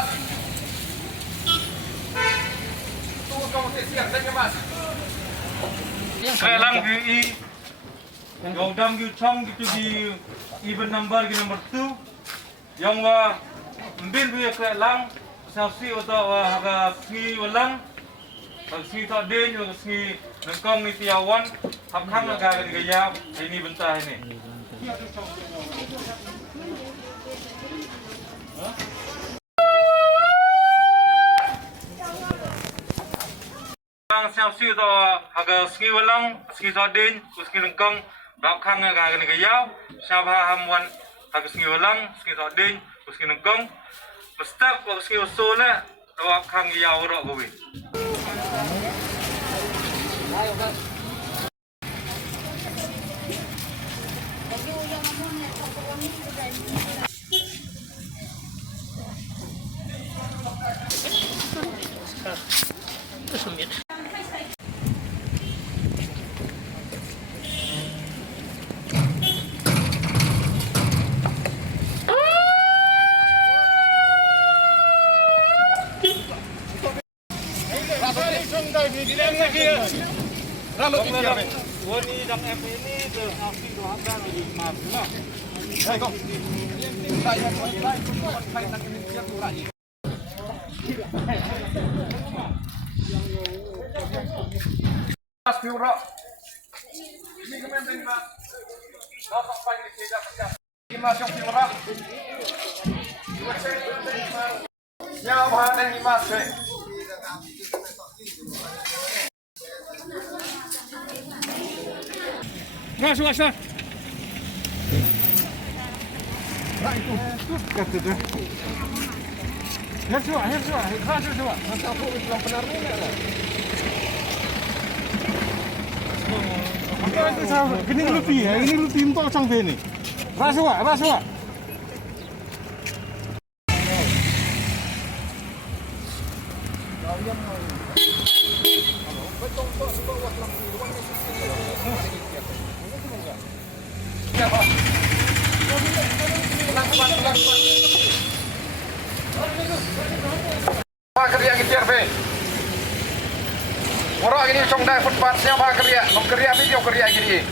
Mas. Tunggu kamu siang saja Mas. Kaya lang di yung dam yung chong gitu di even number 2 yang wa mbin bu kaya lang saksi atau haga ski walang ski tak den yung ski nengkong ni tiawan khang agak gaya ini bentah ini. Saksi atau haga ski walang ski tak den ski nengkong khang agak gaya siapa hamwan haga ski walang ski tak den ski nengkong Mestap kalau ski usulnya awak khang gaya orang kowe. Wani dang F ini terhasil doakan di Madura. Ayo. Mas Pura. Ini kemen Mas. Bapak pagi tidak kerja. Mas yang Pura. Ya, mana ni Mas? Masuk asal. Nah itu kata dia. Yang suah, kasih suah. Masa aku bilang benar ni lah. Apa itu sah? Ini lebih untuk sang beni. Rasuah. Phah kerja kejar be. Orang ini cong dah footpath siapa kerja, kerja video kerja gini.